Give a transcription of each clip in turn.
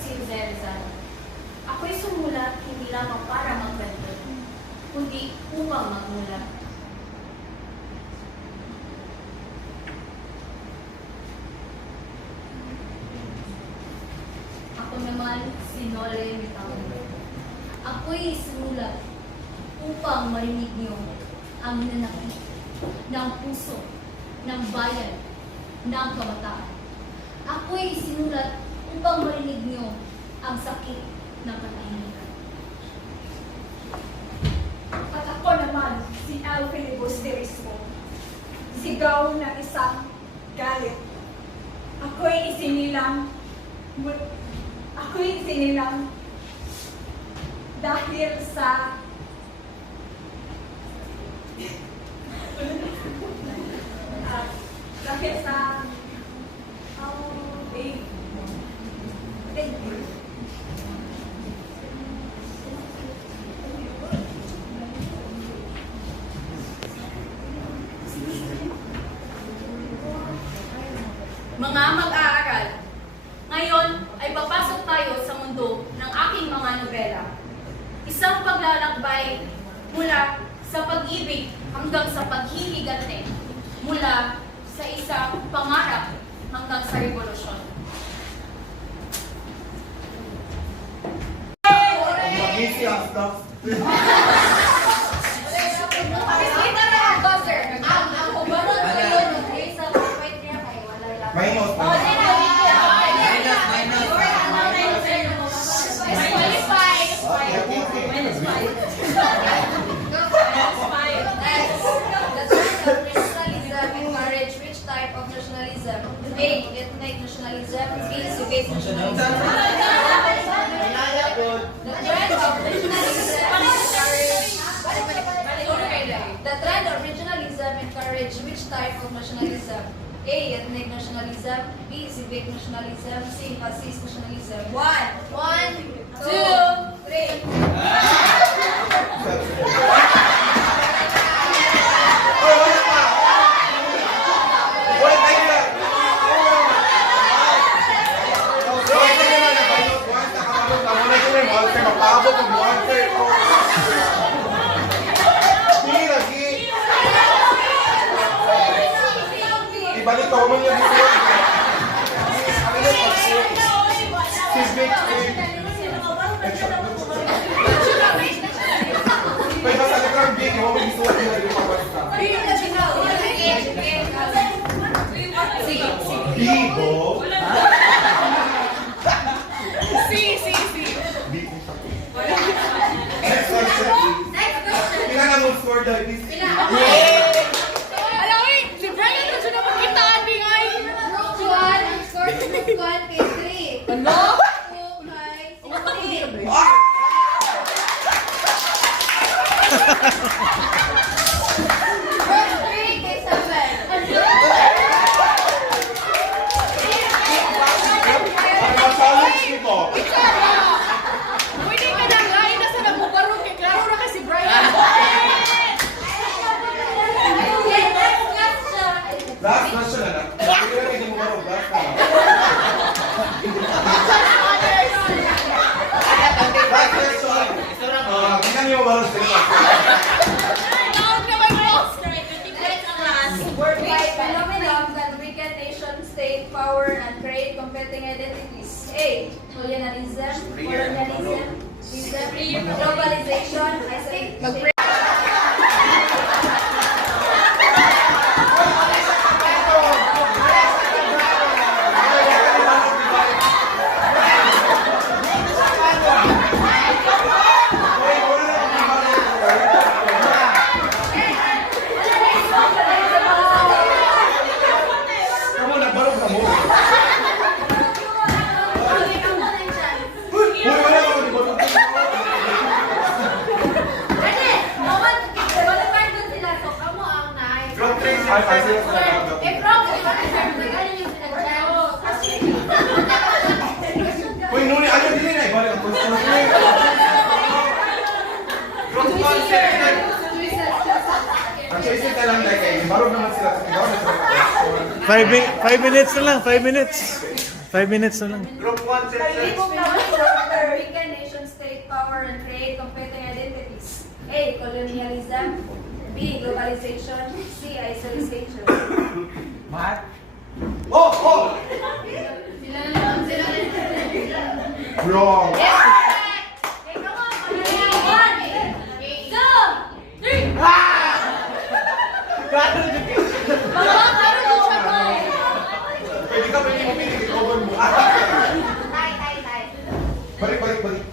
Si Jose Rizal. Ako'y sumulat hindi lamang para magkwento, kundi upang magmulat. Ako naman si Nole Mitao. Ako'y sumulat upang marinig niyo ang nanakit ng puso, ng bayan, ng kabataan. Ako'y sinulat upang marinig niyo ang sakit ng katahimikan. At ako naman, si El Filibusterismo, sigaw ng isang galit. Ako'y isinilang dahil sa Mga mag-aaral, ngayon ay papasok tayo sa mundo ng aking mga nobela. Isang paglalakbay mula sa pag-ibig hanggang sa paghihigante, mula sa isang pangarap hanggang sa revolusyon. Easy ang stuff. Minus. A. Ethnic nationalism. B. Civic nationalism. The trend of regionalism encourage which type of nationalism? A. Ethnic nationalism. B. Civic nationalism. C. Fascist nationalism. One, two, three. Balik ko man yung video. May masalik lang video, may gusto ko yung pabasta. Bibo? Next question. Ilan ang score daw? Last question na lang. Hindi mo marong last na lang. Last question. Tingnan niyo marong sila. Worldwide phenomenon that weaken nation state power and create competing identities. A. Colonialism, globalization, I think. Uy, nuni, ano din na? Ibalik ang question na ang choice ka lang tayo kayo. Marunong naman sila sa ikaw na sa 5 minutes na lang, 5 minutes. 5 minutes na lang. Group 1 session. Kalibog naman after weaken nation-state power and create competing identities. A. Colonialism. B. Globalization. C. Isolation. Mat? Oh! Oh! Sila na lang, sila na lang. Wrong! Okay, come on, one, two, three. Gano'n yung Pwede ka pwede pumilig, ikawan mo. Balik, balik, balik.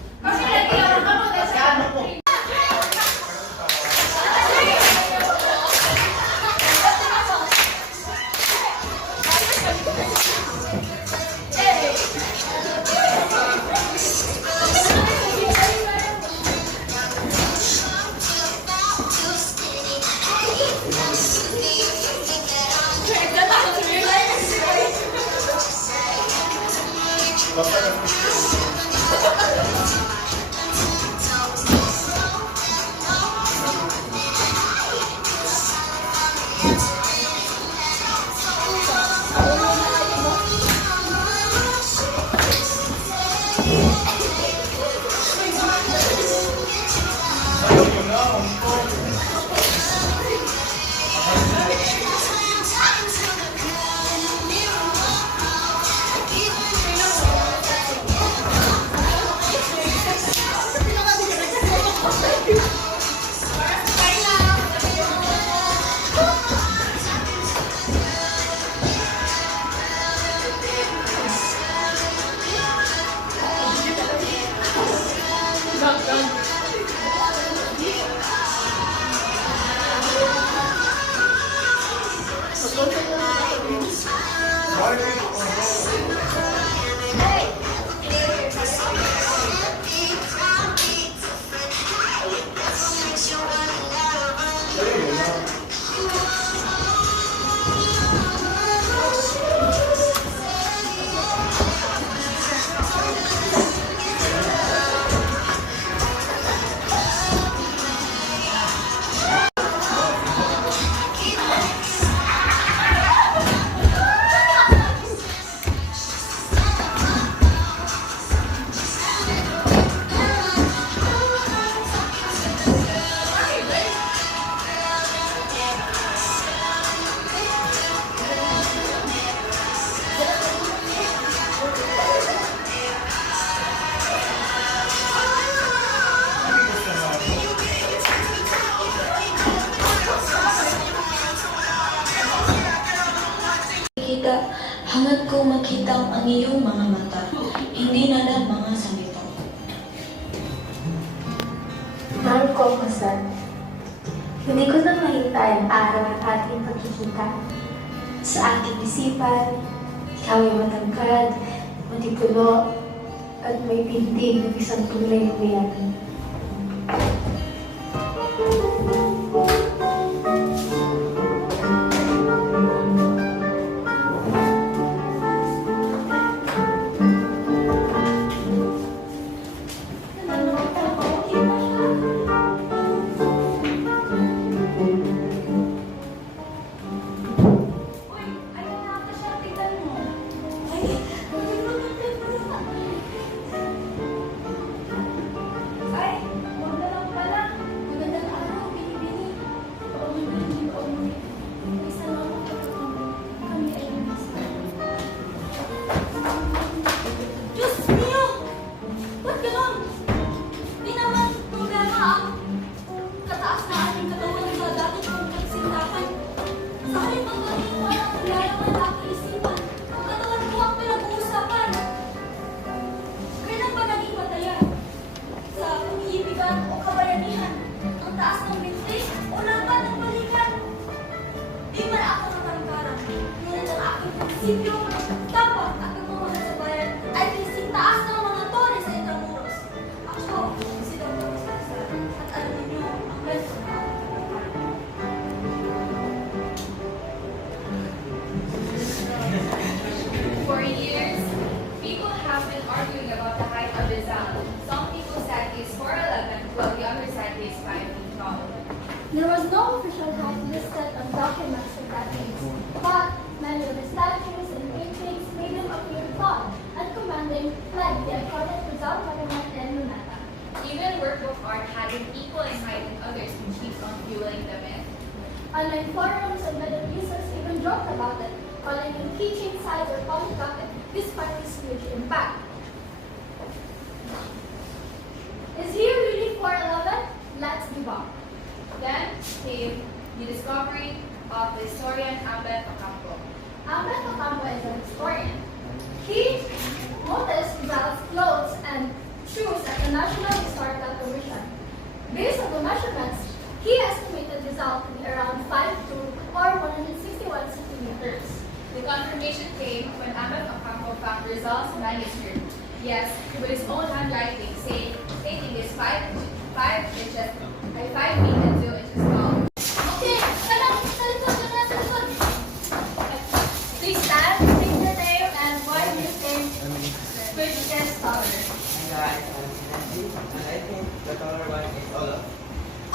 Hangad ko makita ang iyong mga mata, hindi na lang mga salita. Mahal ko, Hasan. Hindi ko na mahintay ang araw ng ating pagkikita. Sa aking isipan, ikaw ay matangkad, matipuno, at may pintig ng isang tunay na bayanan. Dapat ang pagmamahal sa bayan ay kising taas ng mga tore sa Intramuros. Ako, si Dr. Salazar, at alam niyo ang beso na For years, people have been arguing about the height of the sound. Some people said he's 4'11", while the other said he's 5 feet tall. There was no official height listed on documents of that age, but many of the statues and paintings made him appear tall and commanding like the iconic Rizal Monument in Luneta. Even workbook art had him equal in height and others who keeps on fueling the myth. Online forums and Middle users even joked about it, calling him keychain size or comic bucket despite his huge impact. Is he really 4'11"? Let's debunk. Then came the discovery of the historian Ambet Ocampo. Ahmed Ocampo is an historian. He noticed Rizal's clothes and shoes at the National Historical Commission. Based on the measurements, he estimated Rizal to be around 5'2" or 161 centimeters. The confirmation came when Ambet Ocampo found Rizal's manuscript. Yes, with his own handwriting, stating this 5 feet and 0 inches tall. Okay, sa likod. Please stand, state your name, and why do you think which is taller? I think the color one is Olaf.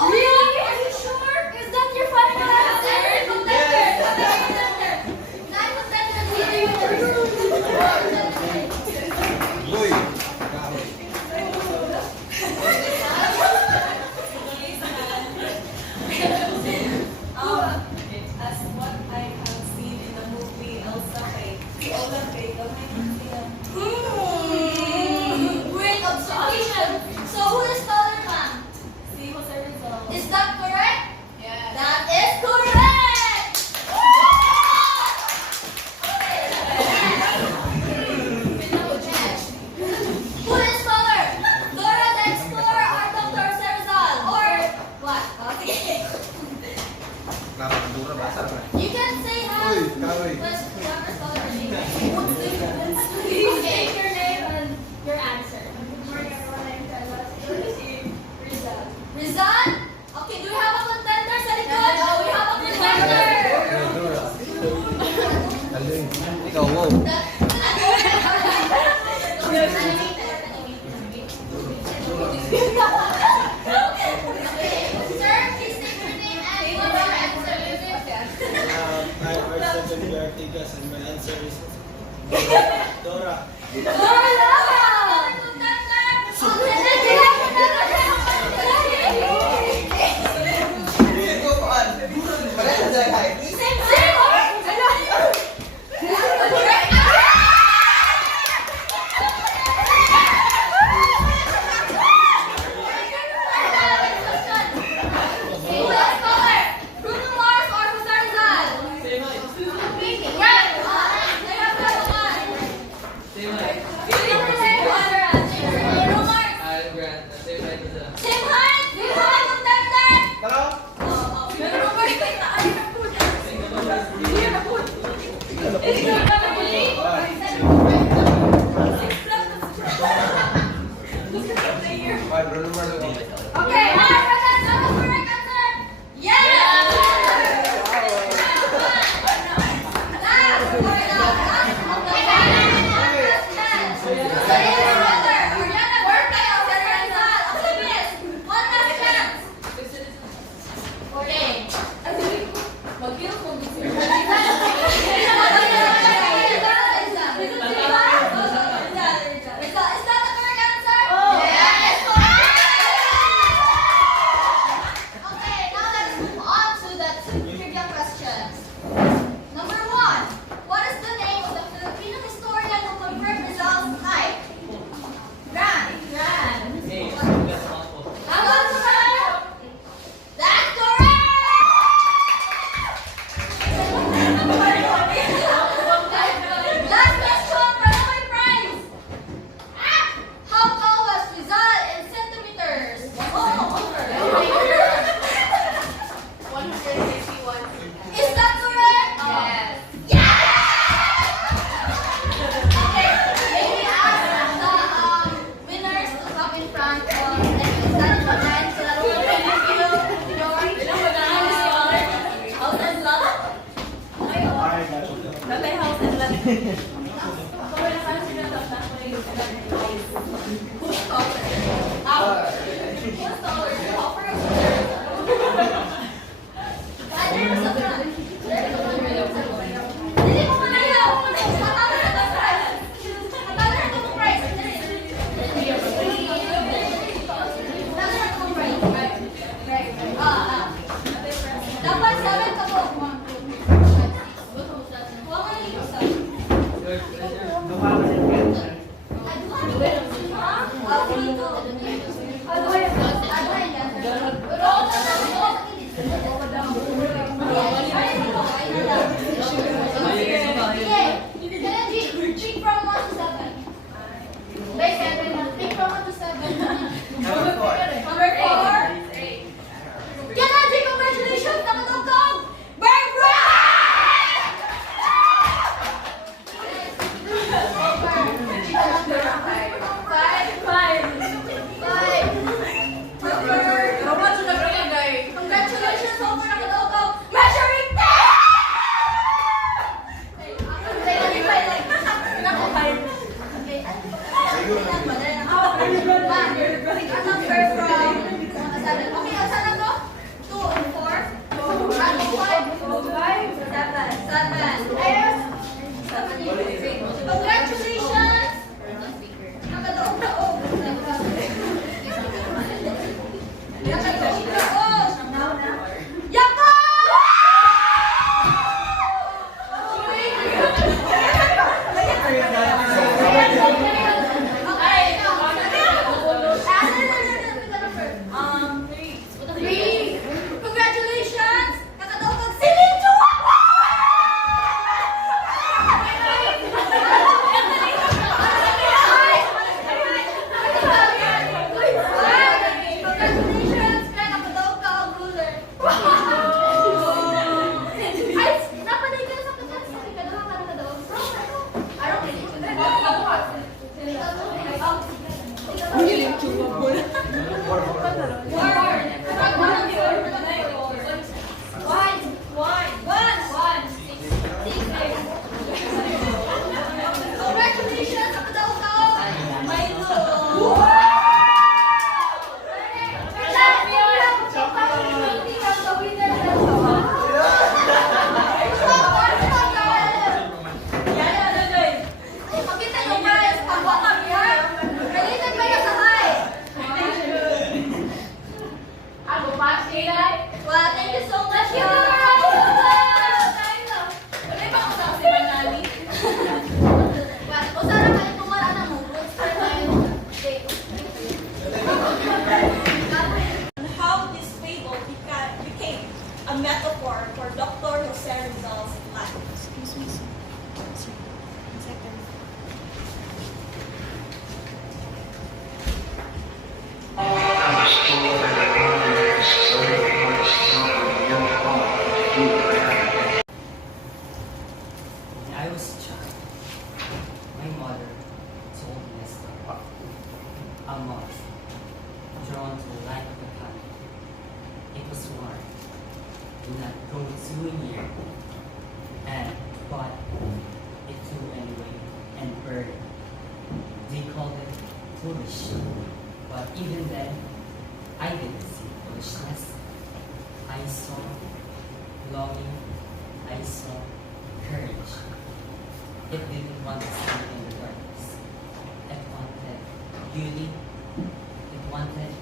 Really? Are you sure? Is that your final answer? Uy! As what I have seen in the movie Elsa Faye, si Olaf Faye, gamay man siya. Great observation. So who is taller, ma'am? Si Jose Rizal. Is that correct? Yes. That is correct! Who is taller? Dora the Explorer or Dr. Serizal? Or what? Okay. Nakakadura ba? Sarap na. You can say hi. Uy, kahoy. Whoever's taller. Please state your name and your answer. Rizal? Okay, do we have a contender sa likod? Oh, we have a contender! Aling. Ikaw, wow. Sir, please state your name and what's your answer? I work second year Artigas and my answer is Dora. Dora! Ikaw paan? Maganda sa kahit. Okay, Mark, that's the correct answer. Yes! Dili mo manayaw. Three. Congratulations! Nakatawag si Linjo! Congratulations! Kaya nakatawag ka ang ruler. Ay, napaday ka sa kagat. Sakit ka daw, nakatawag. Araw, congratulations! Nakatawag ka! Pakita yung prize! Pagwa kami, ha? Related ba yan sa high? Ako pa, Sheila. Wow, thank you so much, guys! Wala ba ako sa si Manali? O sana kayo pumara na mo. What's her name? On how this fable became a metaphor for Dr. Jose Rizal's life. Excuse me, sir. Sir, 1 second. When I was a child, my mother told me a story. A moth drawn to the light of the candle. It was warm, did not go too near, but it flew anyway and burned. They called it foolish, but even then, I didn't see foolishness. I saw longing, I saw courage. It didn't want to stay in the darkness. It wanted beauty. It wanted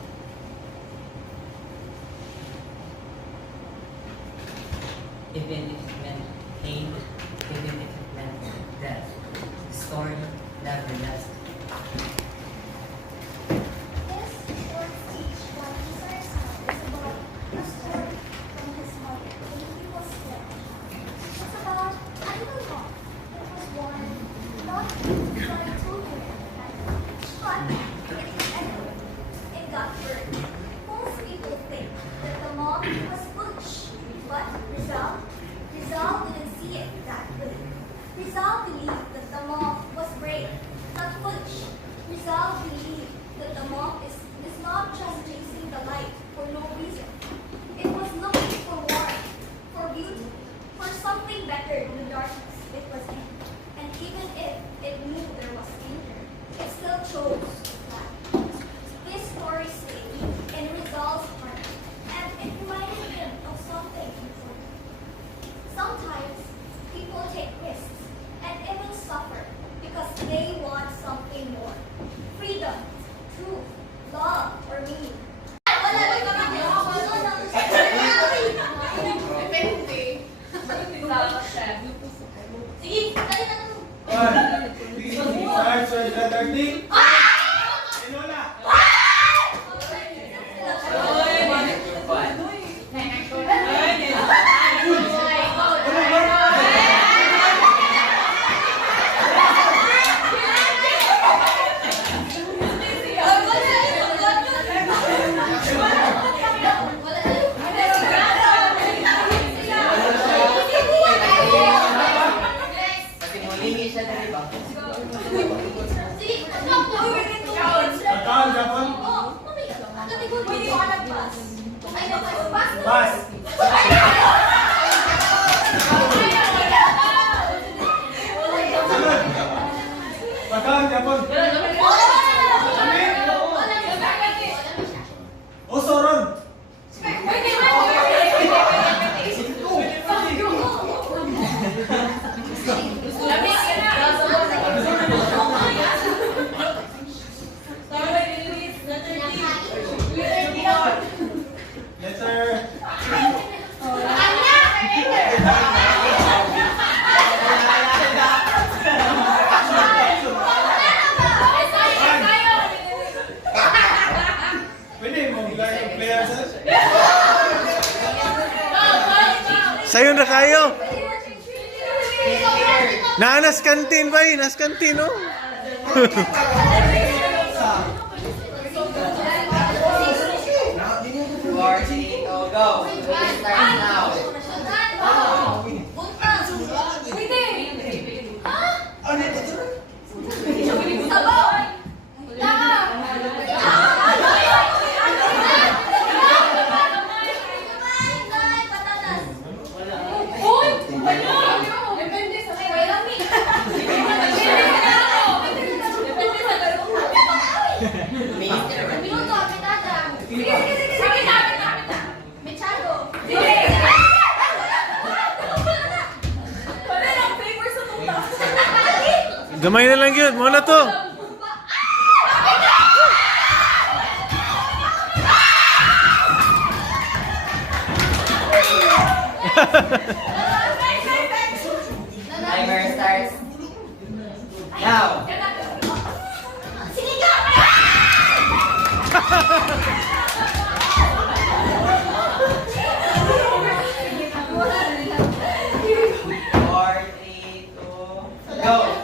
even if it meant pain, even if it meant death. The story never left. This short speech by Mr. Sam is about a story from his mother when he was little. It's about a little dog that was born not by two women, but anyway, it got burned. Most people think that the mom was foolish, but Rizal didn't see it that way. Rizal believed that the mom was brave, not foolish. Rizal believed that the mom is not just chasing the light for no reason. It was looking for warmth, for beauty, for something better than the darkness it was in. And even if it knew there was danger, it still chose to fly. This story stayed in Rizal's heart, and it reminded him of something important. Sometimes people take risks and even suffer because they want something more. Freedom, truth, love, or meaning. Depende. Sa chef. Sige, dali na lang. 1, 3, 5, Sir Ladarty. Enola. Kasi mulingi siya na, di ba? Sige, stop Sayo na kayo. Naanas kantin ba? Nas kantin, oh. Go. It starts now. Gamay na lang yun. Muna to. Timer starts now. Four, three, two, go.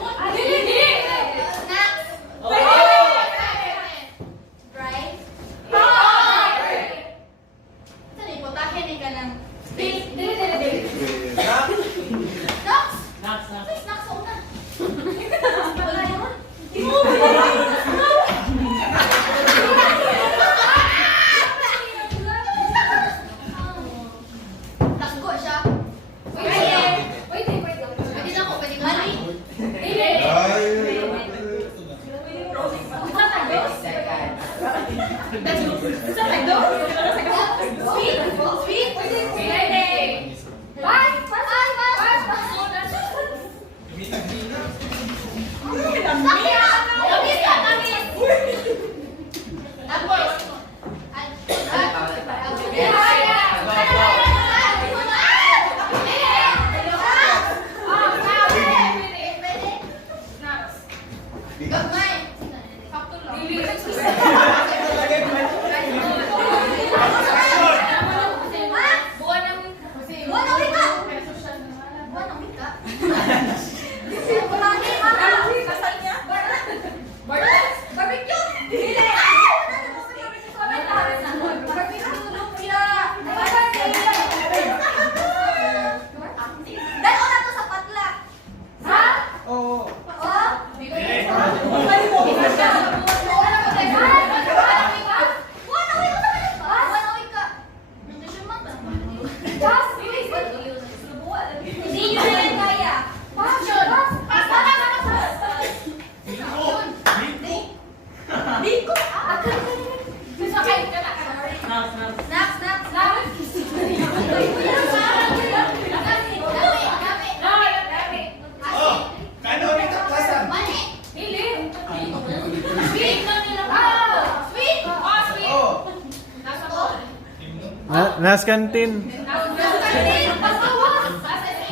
Nas kantin.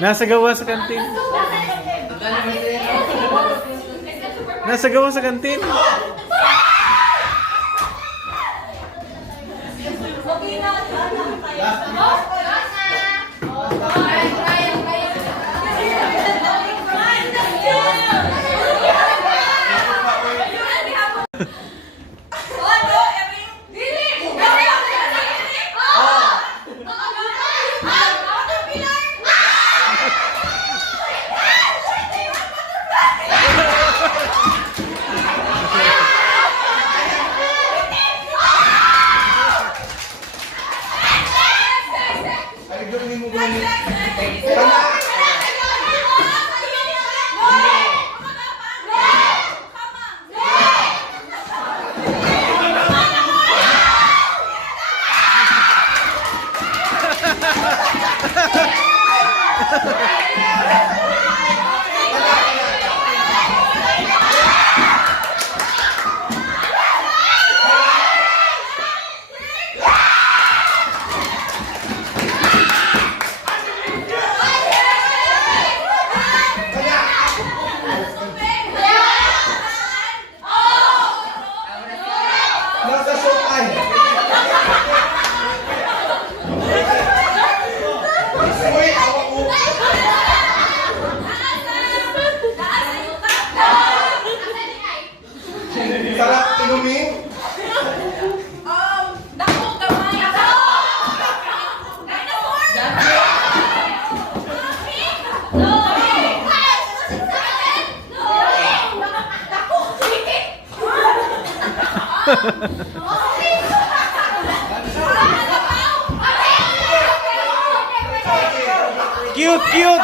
Nasa gawa sa kantin. Nasa gawa sa kantin. Nasa showtime. Uy, ako Cute, cute!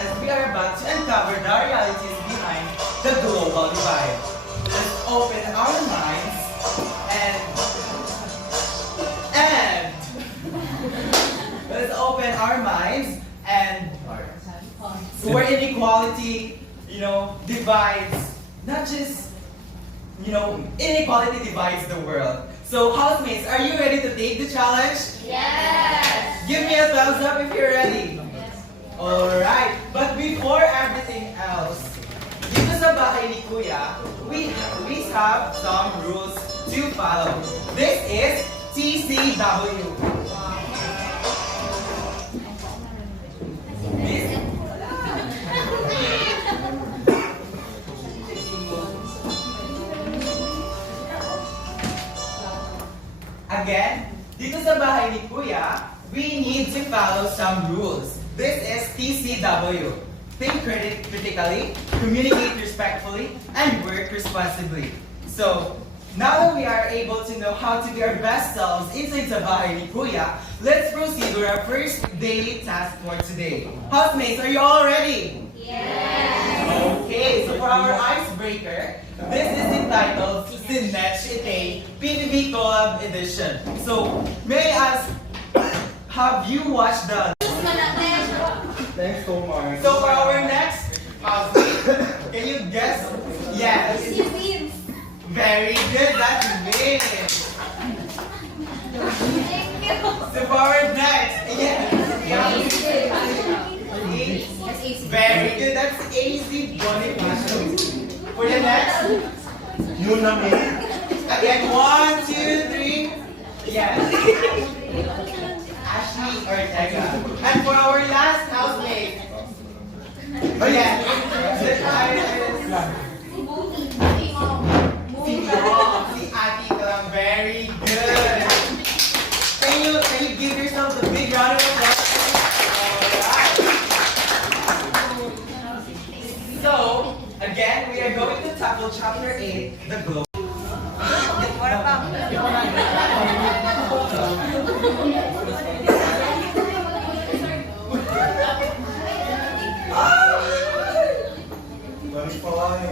As we are about to uncover the realities behind the global divide, let's open our minds and let's open our minds and where inequality, divides not just inequality divides the world. So housemates, are you ready to take the challenge? Yes! Give me a thumbs up if you're ready. Alright, but before everything else, dito sa bahay ni Kuya, we have some rules to follow. This is TCW. This Again, dito sa bahay ni Kuya, we need to follow some rules. This is TCW. Think critically, communicate respectfully, and work responsibly. So, now that we are able to know how to be our best selves inside sa bahay ni Kuya, let's proceed with our first daily task for today. Housemates, are you all ready? Yes! Okay, so for our icebreaker, this is entitled Sinech Ite PBB Collab Edition. So, may I ask, have you watched the... Thanks so much. So for our next can you guess? Yes. Very good, that's Vince. So for our next, yes. Very good, that's AC Bonifacio. For the next, Yun na me. again, 1, 2, 3. Yes. Ashley Ortega. And for our last housemate, oh yeah, si Ati Kalam. Very good. Can you give yourself a big round of applause? Alright. So, again, we are going to tackle chapter 8, the globe. Baris pa lang eh.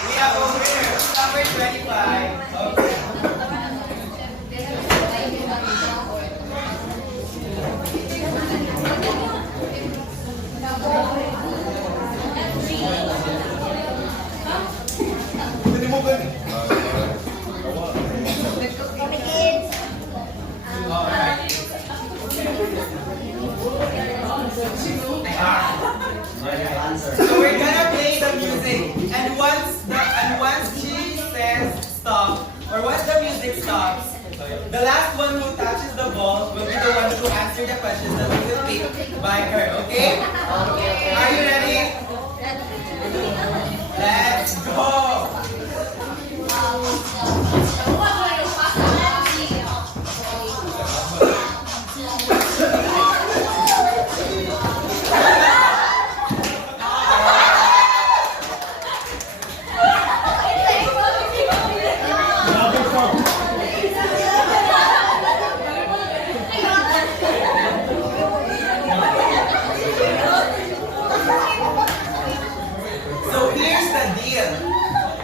We have over here, number 25. Okay. Pwede mo ba? So we're gonna play the music, and once she says stop, or once the music stops, the last one who touches the ball will be the one who answers the questions that we will pick by her. Okay? Are you ready? Let's go. So here's the deal.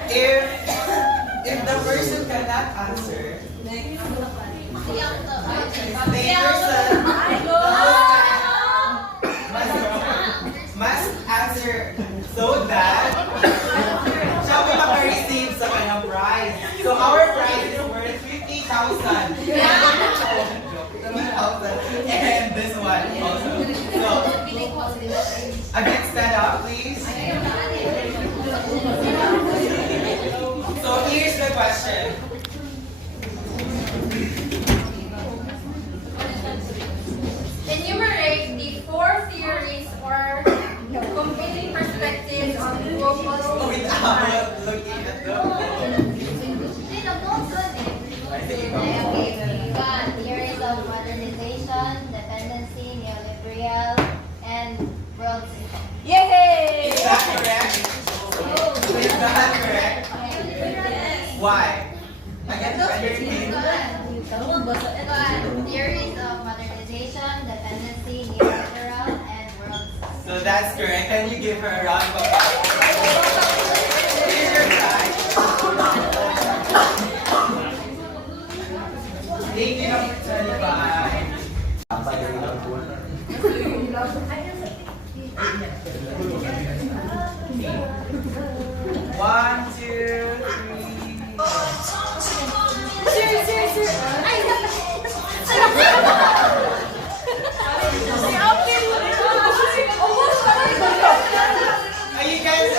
If the person cannot answer, the person must answer so that siya may maka-receive sa kanyang prize. So our prize is worth 50,000. 50,000. And this one also. So, again, stand up, please. question. Enumerate the four theories or competing perspectives on global Without looking at them. Okay, we got theories of modernization, dependency, neoliberal, and world system. Yay! Is that correct? Is that correct? Why? Again, We got theories of modernization, dependency, neoliberal, and world system. So that's correct. Can you give her a round of applause? Here's your prize. Thank you, number 25. One, two, three. Are you guys?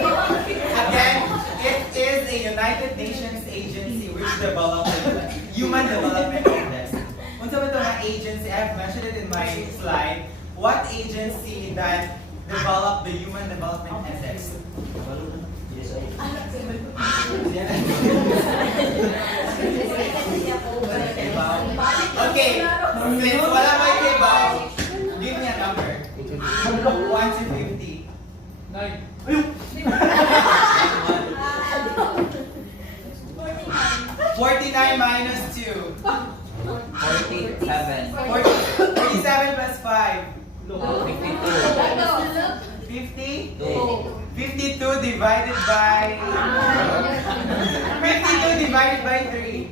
Again, it is a United Nations agency which developed the Human Development Index. Unsa ba itong agency? I've mentioned it in my slide. What agency that developed the Human Development Index? Okay, since wala may kibaw, give me a number. 1 to 50. 49 minus 2. 47. 47 plus 5. 50? 52 divided by 52 divided by 3.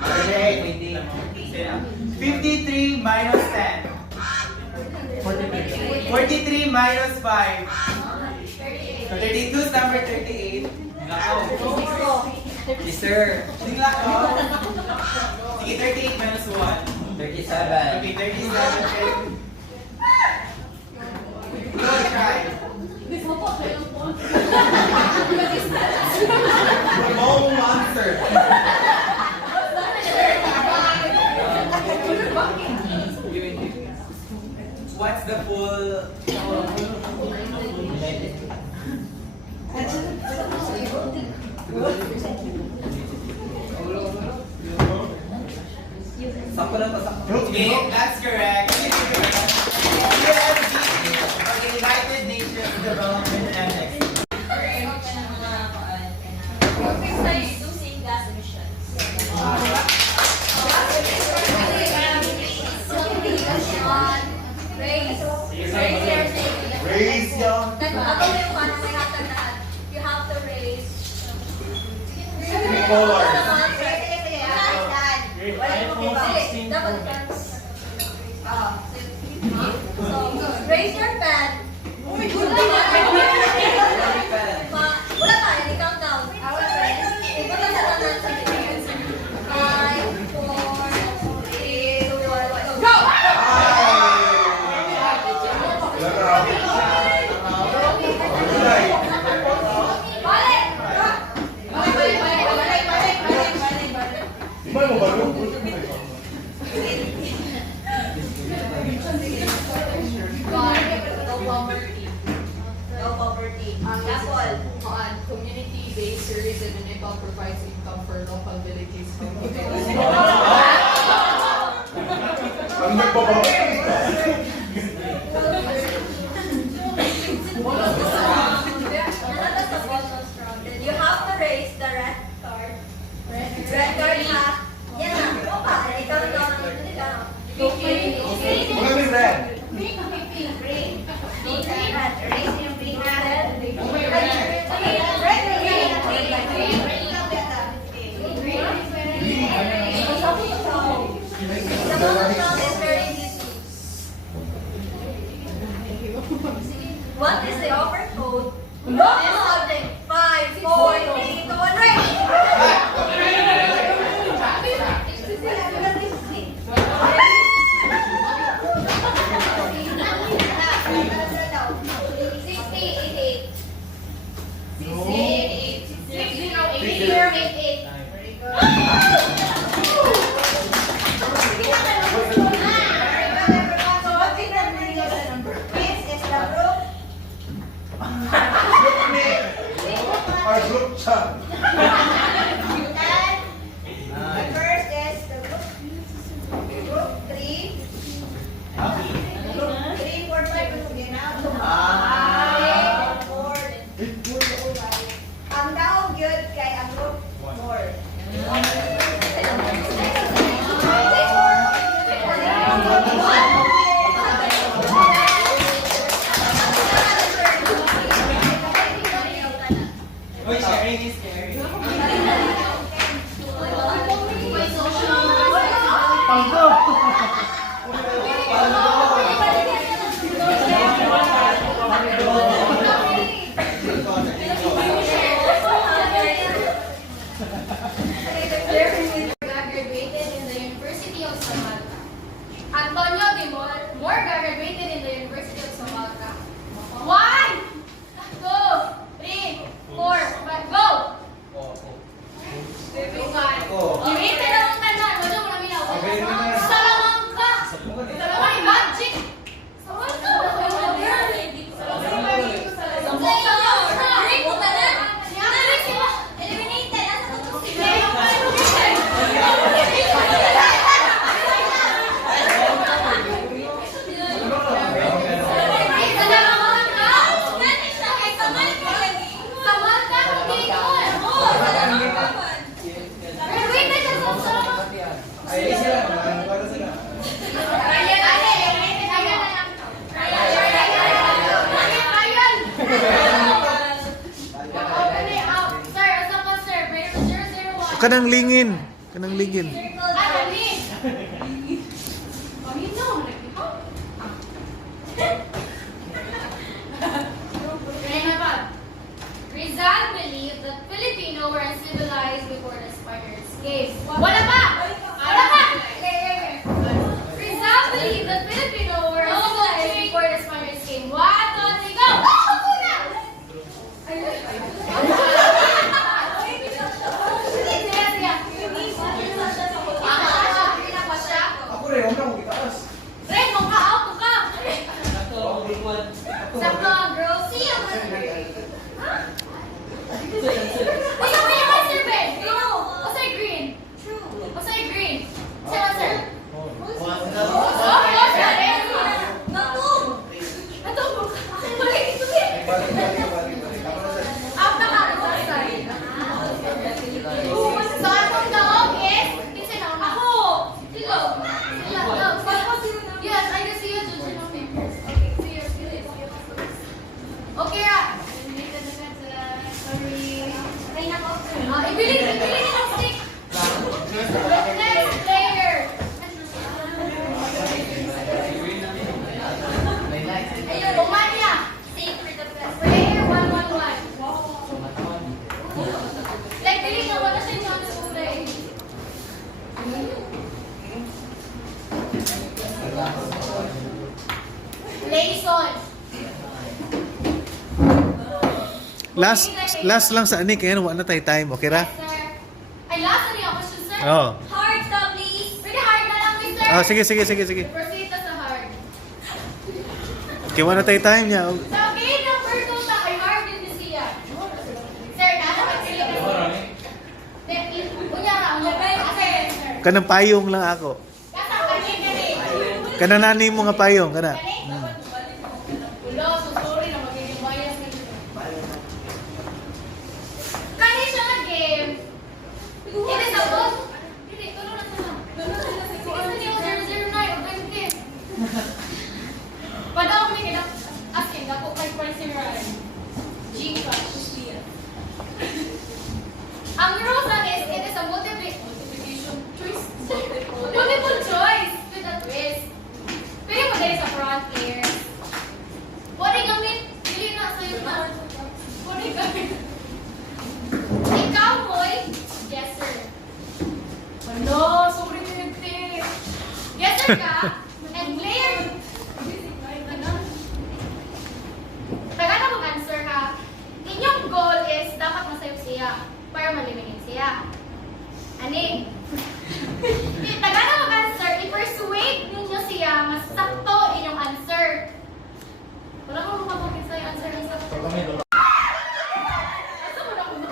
Okay. 53 minus 10. 43 minus 5. 32 is number 38. Yes, sir. Tingla ko. Sige, 38 minus 1. 37. Okay, 37. Go, try. No answer. What's the full? Sakto lang to, sakto. Okay, that's correct. UNDP, okay, United Nations Development Index. Reducing gas emissions. Raise your You have to raise. forward. So, raise your pen. Wala pa, hindi countdown. Ipata sa tanan. 5, 4, 3, 2, 1, go! Balik! No poverty. Apple. On community-based service and enable provides income for local villages. Then you have to raise the red card. Red card ha. Yan na. Ikaw pa. Ikaw. Magaling red. What is the offer code? This subject 5, 4, 3, 2, 1, right! Our group chat. The first is the group 3. 3, 4, 5. Okay, now. 4. Ang daog yun kay ang group 4. Uy, sharing is scary. Graduated in the University of Samalca. Antonio Timor graduated in the University of Samalca. 1, 2, 3, 4, 5, go! Gimitin ang tanan. Wala mo namin ako. Salamanca! Ay, magic! Ay, sila. Para sila. Kanang lingin. Kanang lingin. Rizal believed that Filipino were uncivilized before the Spaniards came. Wala pa! Wala pa! Rizal believed that Filipino were uncivilized before the Spaniards came. 1, 2, 3, go! Ako rin, huwag na akong itaas. Ren, kung ka-auto ka! Sakto ang girls. Siya mo! What's up, sir, Ben? What's that green? True. What's that green? Say what, sir? Okay, ibili ng stick. Next player. Ayun, Romania. Player 111. Like, bili na wala siya chance to play. Layson. Last lang sa ani kaya wala na tayo time, okay ra? Sir. Ay, last na niya question, sir. Oo. Hard ka, please. Pretty hard na lang, mister. Ah, sige. Proceed na sa hard. Okay, wala na tayo time niya. Sa okay, number 2 na kay hard din ni siya. Sir, nasa pagsilig ka. Unya ra, unya ba? Sir. Kanang payong lang ako. Kasa, kanina rin. Kananani mo nga payong, kana. Wala, so sorry na magiging bias na dito. Kani siya nga game. It is a book. Hindi, tulo na sila. Sige, sa niyo, 009 o 20. Padaw kami kaya asking, ako kay Price Ryan. Gcash. Ang rules lang is, it is a multiplication choice. Multiple choice with a twist. Pwede mo dahil sa front players. Pwede gamit, dili na sa'yo na. Pwede gamit. Ikaw, Moy, guesser. Ano, sorry minute. Guesser ka, and player. Taga na mag-answer ha. Inyong goal is dapat masayo siya para maliminin siya. Ani? Taga na mag-answer, i-persuade ninyo siya mas sakto inyong answer. Wala ko mapapagin sa'yo answer ng sakto. Asa mo na kung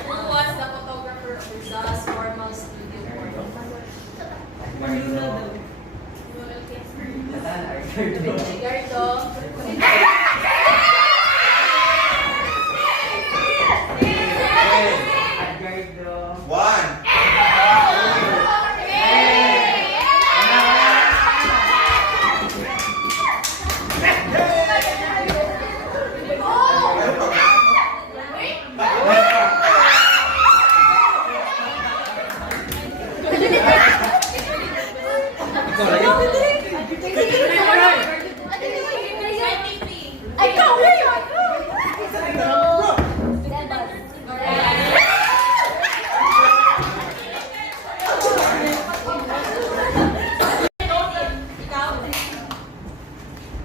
Who was the photographer of Rizal's formal studio work? Gardo. One.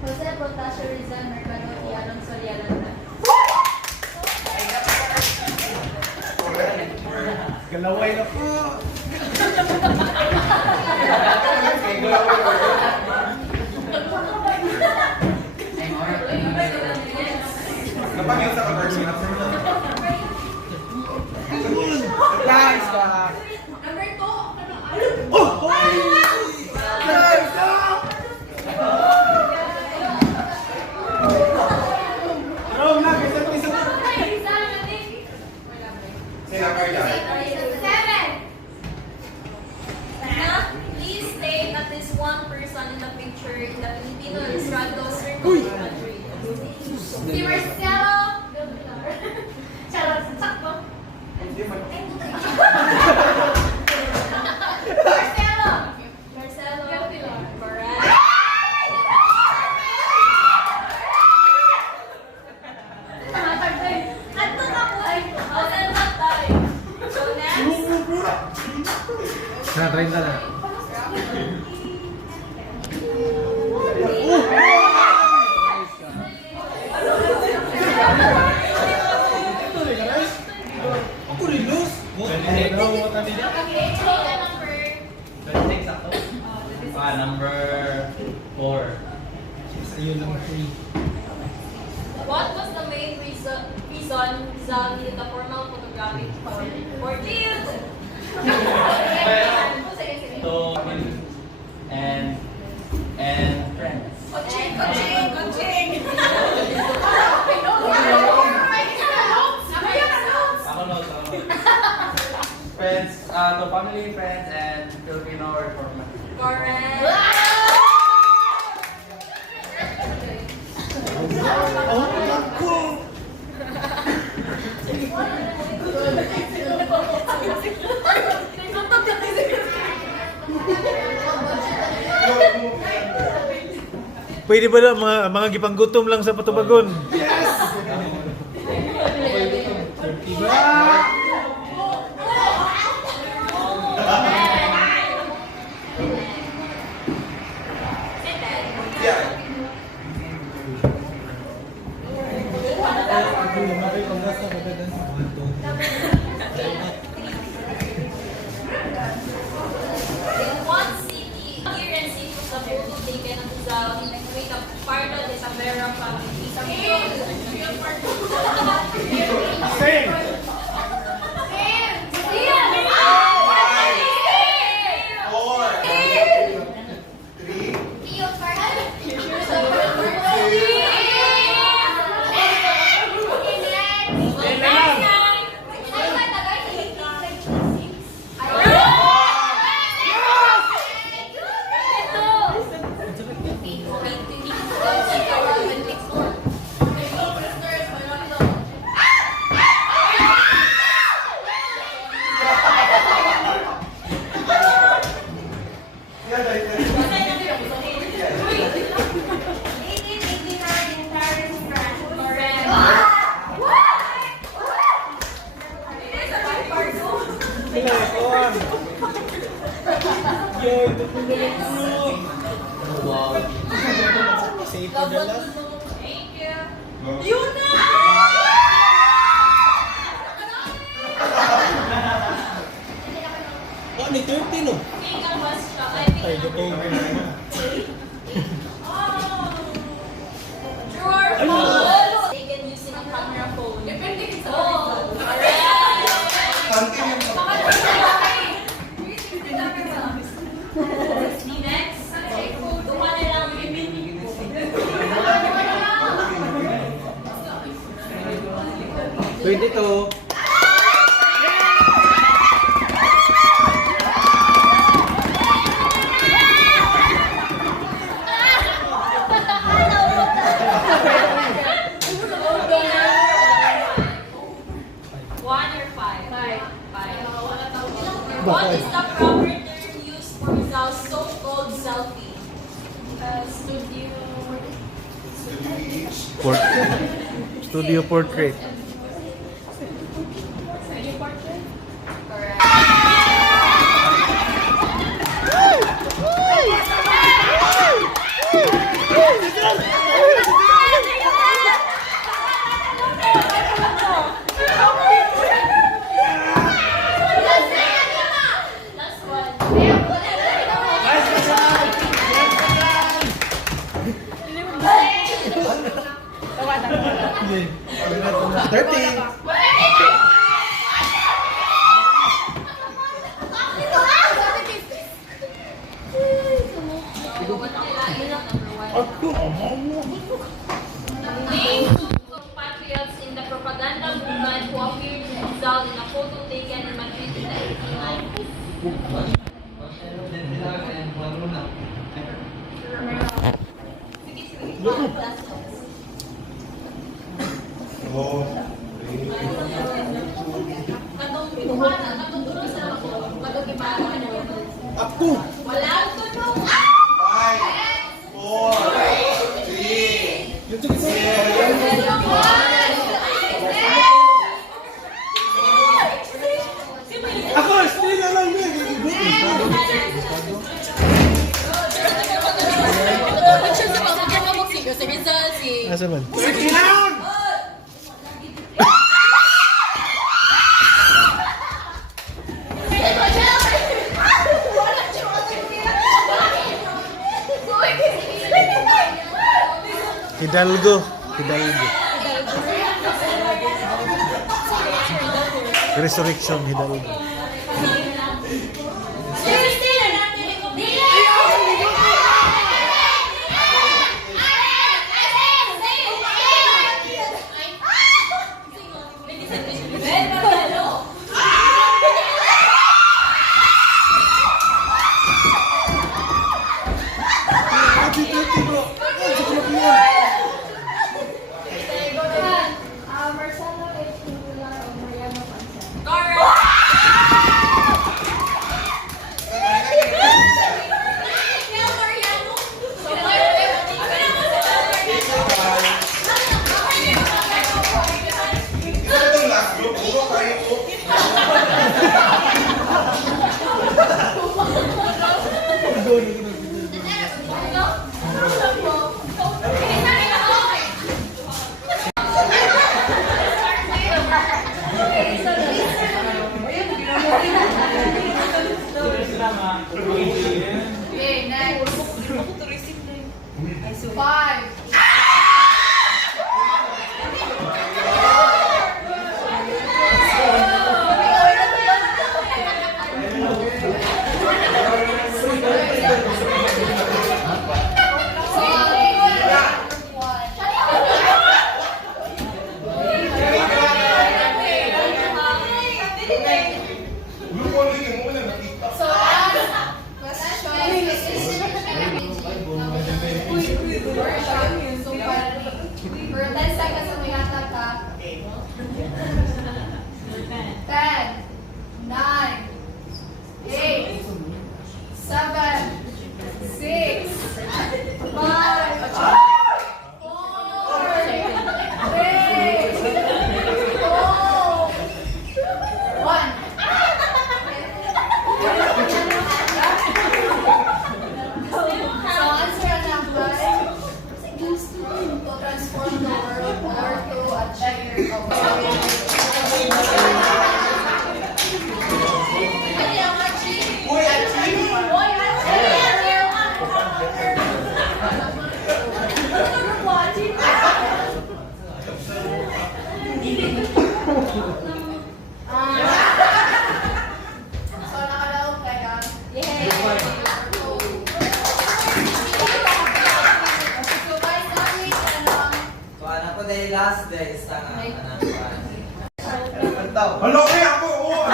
Jose Protasio Rizal Mercado y Alonso Lialanda. Galaway na po. Kapag sa conversion of Nice ka. Number 2. Wrong na, kasi isa na. Sila Carla. 7. Please state at least one person in the picture in the Filipino Estrado Circle in Madrid. Si Marcelo. Charot, sakto. Marcelo. Marcelo. Correct. Correct. Ato na po ay Open up time. So next. Na, try na. Ako rin, Luz. Okay, take a number. Number 4. Ayun lang, 3. What was the main reason Rizal needed a formal photographic for kids? So, and friends. Coaching. Ako no. Friends, to family, friends, and Filipino reformat. Correct. Pwede ba lang mga gipanggutom lang sa patubagon? In what city, year and city was the photo taken of Rizal with a Pardo de Savera family? Sing! 22. One or five? Five. What is the proper term used for Rizal's so-called selfie? Studio portrait. Last one. 30. Name two compatriots in the propaganda movement who appeared in Rizal in a photo taken in Madrid in the 1890s. Katong pinuhan, katong tulong sa ako, katong ibang ano. Ako. Wala ang tulong. 5, 4, 3, Ako, still na lang din. Asa man? Hidalgo. Resurrection Hidalgo. Marcelo H. Nular o Mariano Pansel. Correct. Okay, next. 5. So, for 10 seconds na may hatak ka. 10, 9, 8, 7, 6, 5, last day sa anak. daw. Hello, kaya ako! Oo.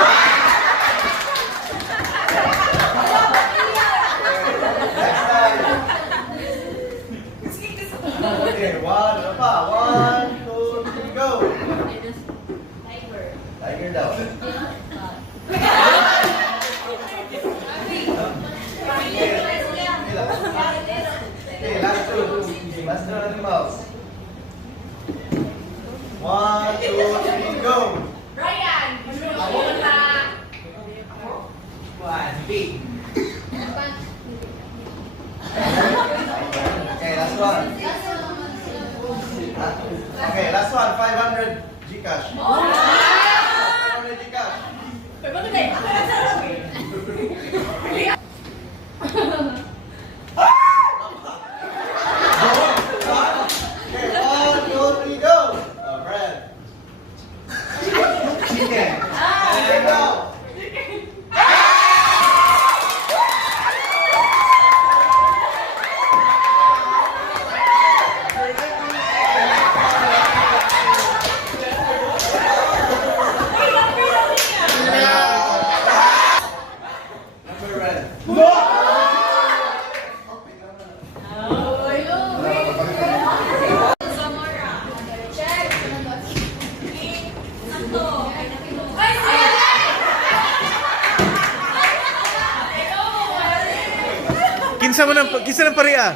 Next time. Okay, one, ano pa? 1, 2, 3, go! Tiger daw. Okay, last two. Last two animals. 1, 2, 3, go! Ryan! One, big. Okay, last one. Okay, last one. 500 Gcash. 500 Gcash. Okay, 1, 2, 3, go! Brad. Chicken. Okay, go! Number red. Kinsa ng pariya?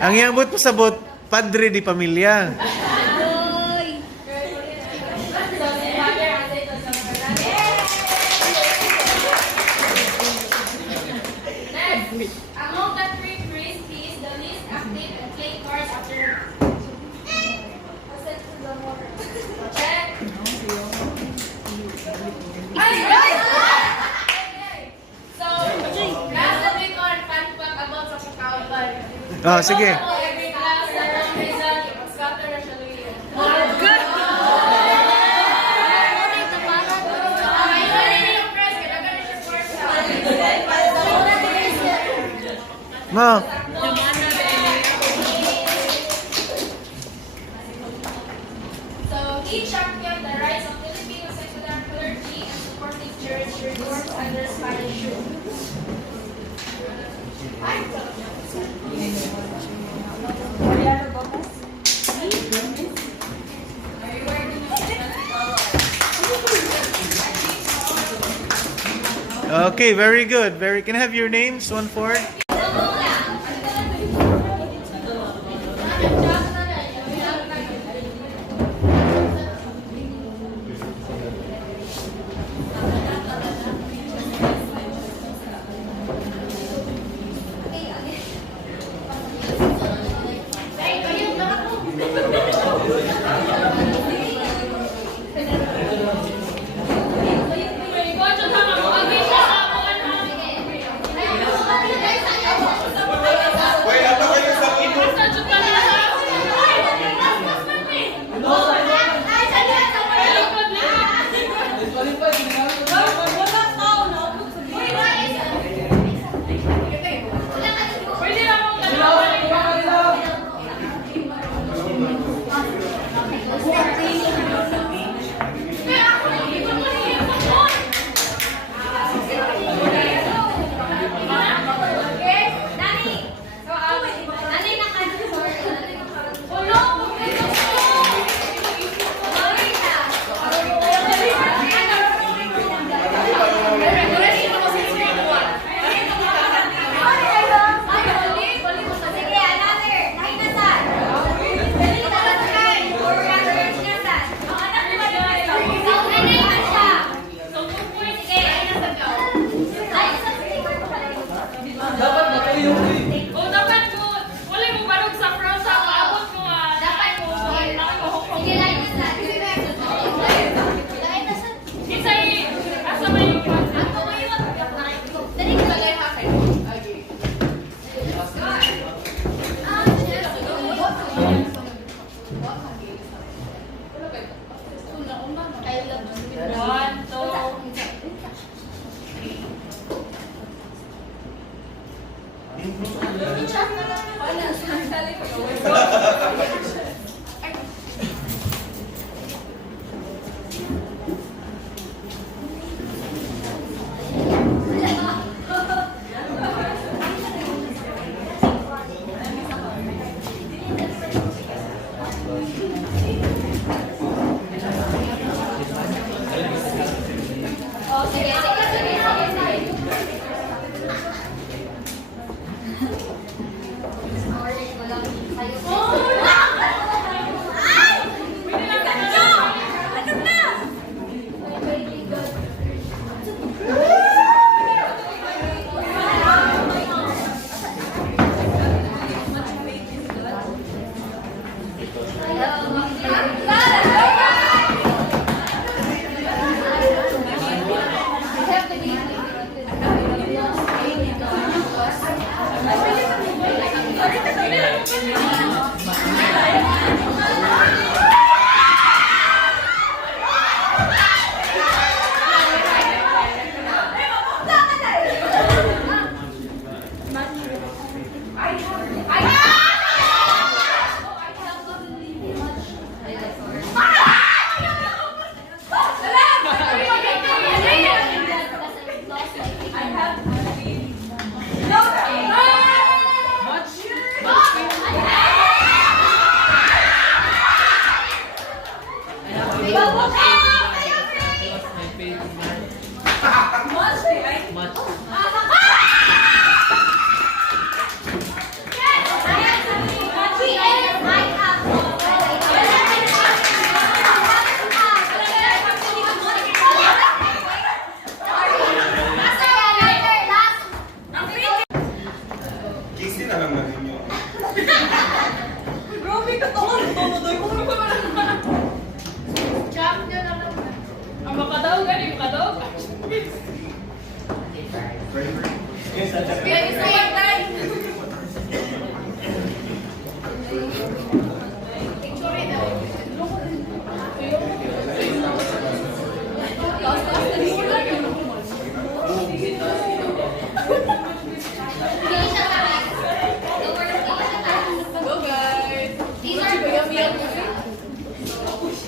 Ang iambot pasabot, padre di pamilya. Among the three priests, he is the least active and playing cards after. Check. So, last na week on fun fact about sa Pagkauban. Ah, sige. Every class na lang result, scatter na siya luya. Ma, So, he championed the rise of Filipino secular clergy and supporting church reforms under Spanish rule. okay, very good. Can I have your names, one for it? I love you. 1, 2, Oh, sige, sige, sige, sige, sige. Sorry, wala kayo. Casey na lang natin yun. Grabe ka to. Champion na naman. Ang makadaw, galing makadaw. Yes,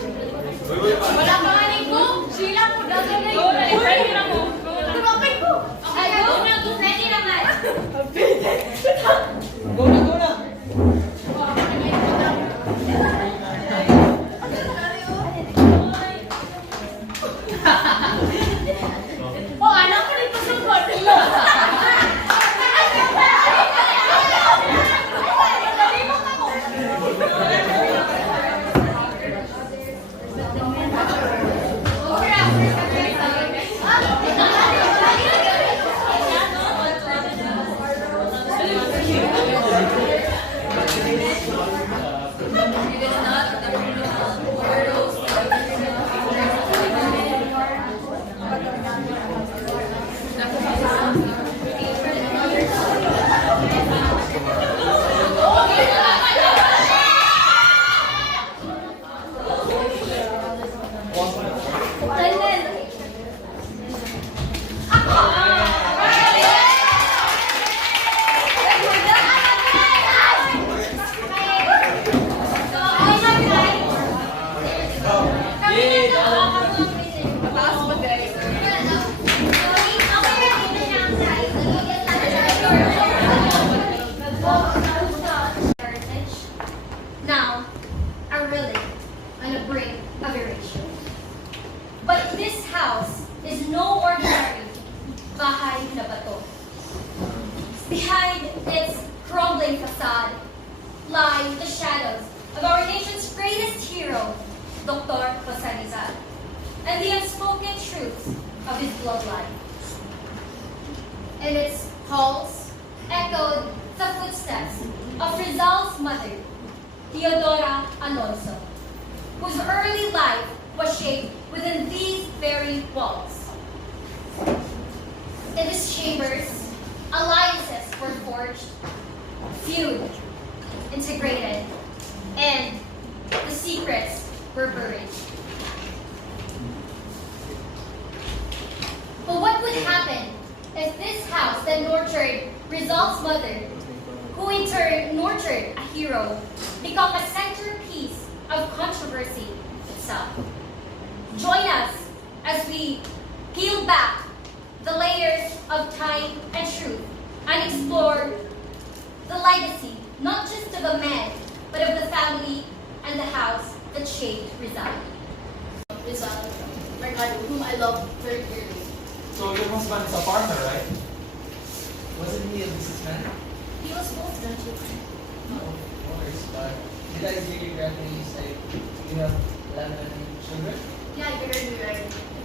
Wala pa nga rin ko. Sila mo, gagawin. Go na, ready na mo. Tumapay ko. Okay, go na, go. Ready naman. Go na, go na! Oh, anak ko rin pa sa Now, are really on the brink of erasure. But this house is no ordinary bahay na bato. Behind its crumbling facade lie the shadows of our nation's greatest hero, Dr. Jose Rizal, and the unspoken truths of his bloodline. In its halls echoed the footsteps of Rizal's mother, Teodora Alonso, whose early life was shaped within these very walls. In these chambers, alliances were forged, feud integrated, and the secrets were buried. What would happen if this house that nurtured Rizal's mother, who in turn nurtured a hero, become a centerpiece of controversy itself? Join us as we peel back the layers of time and truth and explore the legacy, not just of a man, but of the family and the house that shaped Rizal. Rizal, Mercado, whom I love very dearly. So your husband is a farmer, right? Wasn't he a businessman? He was both grandchildren. No, of course, but did I hear you correctly? You say you have 11 children? Yeah, you heard me right.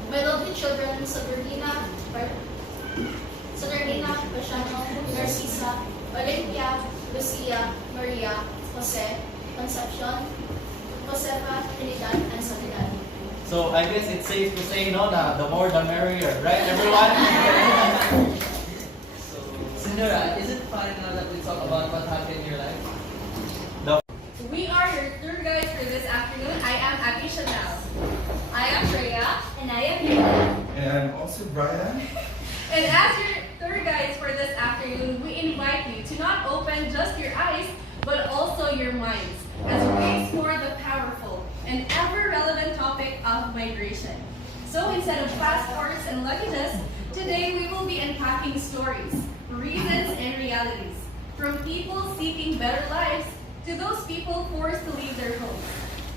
My lovely children, Saturnina, Paciano, Narcisa, Olympia, Lucia, Maria, Jose, Concepcion, Josefa, Trinidad, and Soledad. So I guess it's safe to say no na the more the merrier, right everyone? So Cinderella, is it fun now that we talk about what happened in your life? We are your tour guides for this afternoon. I am Abby Chanel. I am Freya. And I am here. And also Brian. And as your tour guides for this afternoon, we invite you to not open just your eyes, but also your minds as we explore the powerful and ever-relevant topic of migration. So instead of passports and luggages, today we will be unpacking stories, reasons, and realities from people seeking better lives to those people forced to leave their homes.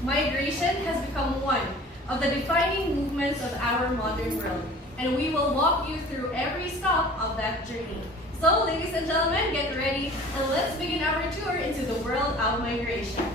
Migration has become one of the defining movements of our modern world, and we will walk you through every stop of that journey. So, ladies and gentlemen, get ready and let's begin our tour into the world of migration.